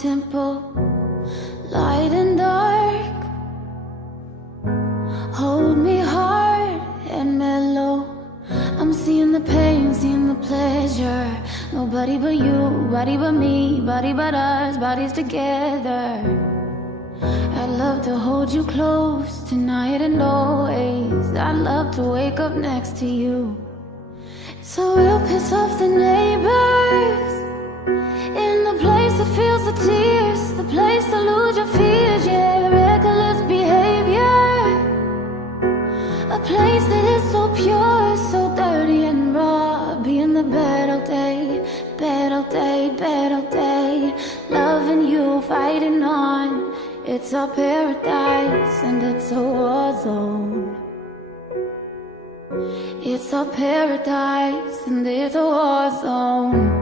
tempo, light and dark. Hold me hard and mellow. I'm seeing the pain, seeing the pleasure. Nobody but you, body but me, body but us, bodies together. I'd love to hold you close tonight and always. I'd love to wake up next to you. So we'll piss off the neighbors in the place that feels the tears, the place to lose your fears, yeah, reckless behavior. A place that is so pure, so dirty and raw. Being the bad all day, bad all day, bad all day. Loving you, fighting on. It's our paradise and it's a war zone. It's our paradise and it's a war zone.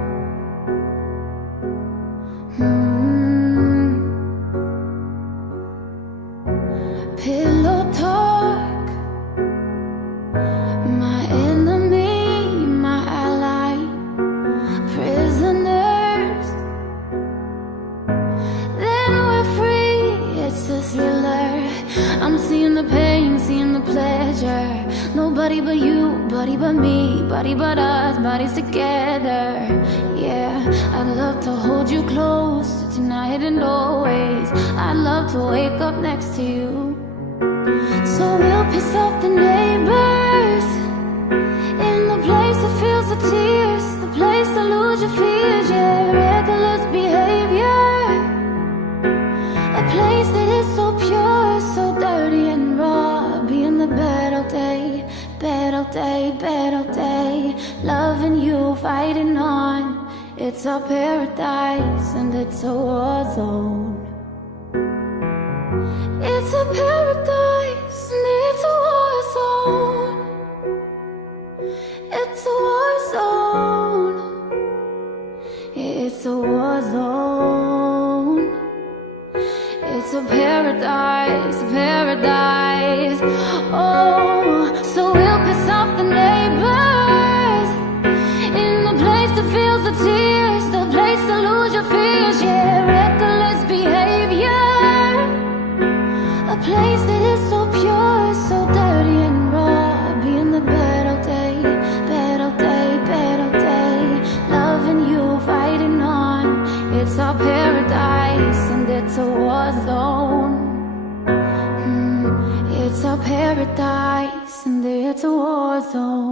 Pillow talk, my enemy, my ally, prisoners. Then we're free, it's a thriller. I'm seeing the pain, seeing the pleasure. Nobody but you, body but me, body but us, bodies together. Yeah, I'd love to hold you close tonight and always. I'd love to wake up next to you. So we'll piss off the neighbors in the place that feels the tears, the place to lose your fears, yeah, reckless behavior. A place that is so pure, so dirty and raw. Being the bad all day, bad all day, bad all day. Loving you, fighting on. It's our paradise and it's a war zone. It's a paradise and it's a war zone. It's a war zone. It's a war zone. It's a paradise, a paradise. Oh, so we'll piss off the neighbors in the place that feels the tears, the place to lose your fears, yeah, reckless behavior. A place that is so pure, so dirty and raw. Being the bad all day, bad all day, bad all day. Loving you, fighting on. It's our paradise and it's a war zone. It's our paradise and it's a war zone.